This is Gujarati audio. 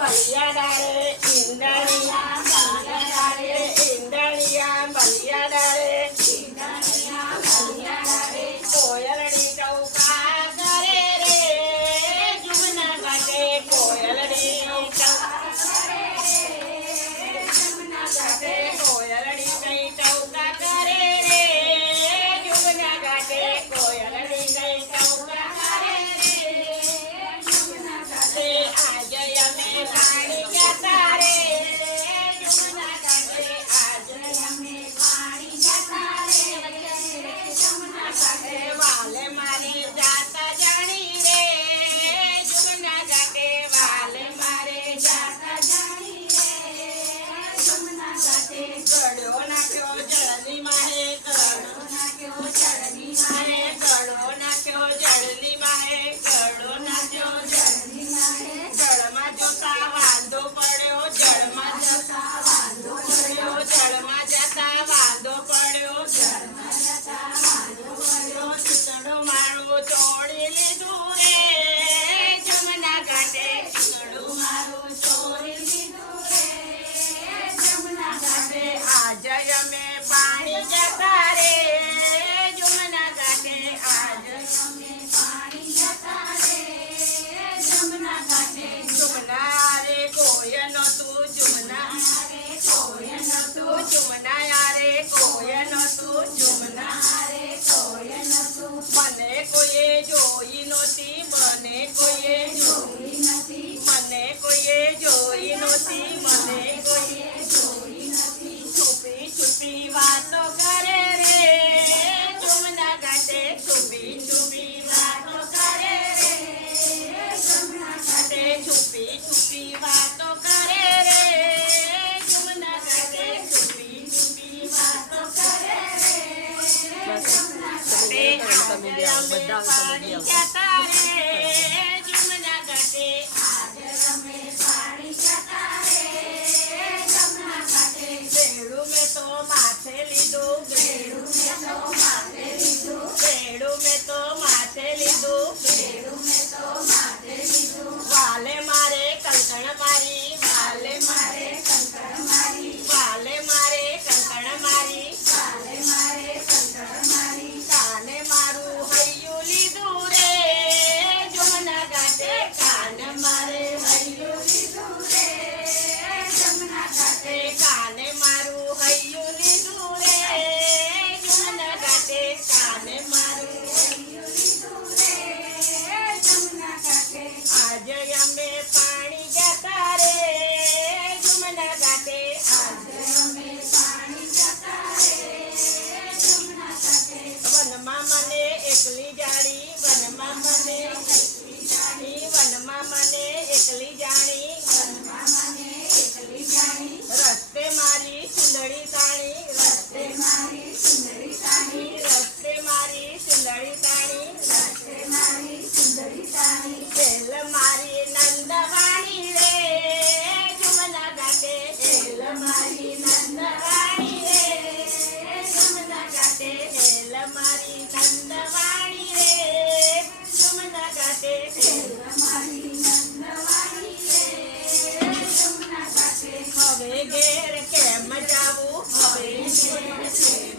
બલિયા ડાળે ઈંદણિયા બલિયા ડાળે ઈંદણિયા બલિયા ડાળે કોયલડી ચૌકા કરે રે જુમના ઘાટે કોયલડી ચૌકા કરે રે જુમના ઘાટે કોયલડી કઈ ચૌકા કરે રે જુમના ઘાટે કોયલડી કઈ ચૌકા કરે રે જુમના ઘાટે આજે અમે પાણી જતા રે જુમના ઘાટે આજે અમે પાણી જતા રે જુમના ઘાટે વાલે મારે જાતા જાણી રે જુમના ઘાટે વાલે મારે જાતા જાણી રે જુમના ઘાટે ગળ્યો નાખ્યો જળની માહે ગળો નાખ્યો જળની માહે ગળો નાખ્યો જળની માહે ગળો નાખ્યો જળની માહે જળમાં જોતા વાંધો પડ્યો જળમાં જતા વાંધો પડ્યો જળમાં જતા વાંધો પડ્યો જળમાં જતા વાંધો પડ્યો ચૂતડો મારો ચોરી લીધું રે જમના ઘાટે ચૂતડો મારો ચોરી લીધું રે જમના ઘાટે આજે અમે પાણી જતા રે જમના ઘાટે આજે અમે પાણી જતા રે જમના ઘાટે જમના રે કોઈ નતું જમના રે કોઈ નતું જમના રે કોઈ નતું જમના રે કોઈ નતું મને કોઈએ જોઈ નહોતી મને કોઈએ જોઈ નથી મને કોઈએ જોઈ નહોતી મને કોઈએ જોઈ નથી છુપી છુપી વાતો કરે રે જમના ઘાટે છુપી છુપી વાતો કરે રે જમના ઘાટે છુપી છુપી વાતો કરે રે જમના ઘાટે છુપી છુપી વાતો કરે રે જમના ઘાટે આજે અમે પાણી જતા રે જમના ઘાટે આજે અમે પાણી જતા રે જમના ઘાટે બેડું મેં તો માથે લીધું બેડું મેં તો માથે લીધું બેડું મેં તો માથે લીધું બેડું મેં તો માથે લીધું વાલે મારે કંકણ મારી વાલે મારે કંકણ મારી વાલે મારે કંકણ મારી વાલે મારે કંકણ મારી કાને મારું હૈયું લીધું રે જમના ઘાટે કાને મારે હૈયું લીધું રે જમના ઘાટે કાને મારું હૈયું લીધું રે જમના ઘાટે કાને મારું હૈયું લીધું રે જમના ઘાટે આજે અમે પાણી જતા રે જમના ઘાટે આજે અમે પાણી જતા રે જમના ઘાટે વનમાં મને એકલી જાણી વનમાં મને એકલી જાણી વનમાં મને એકલી જાણી વનમાં મને એકલી જાણી રસ્તે મારી સુંદરી તાણી રસ્તે મારી સુંદરી તાણી રસ્તે મારી સુંદરી તાણી રસ્તે મારી સુંદરી તાણી ખેલ મારી નંદવાણી રે જમના ઘાટે ખેલ મારી નંદવાણી રે જમના ઘાટે ખેલ મારી નંદવાણી રે જમના ઘાટે ખેલ મારી નંદવાણી રે જમના ઘાટે હવે ઘેર કેમ જાવું હવે ઘેર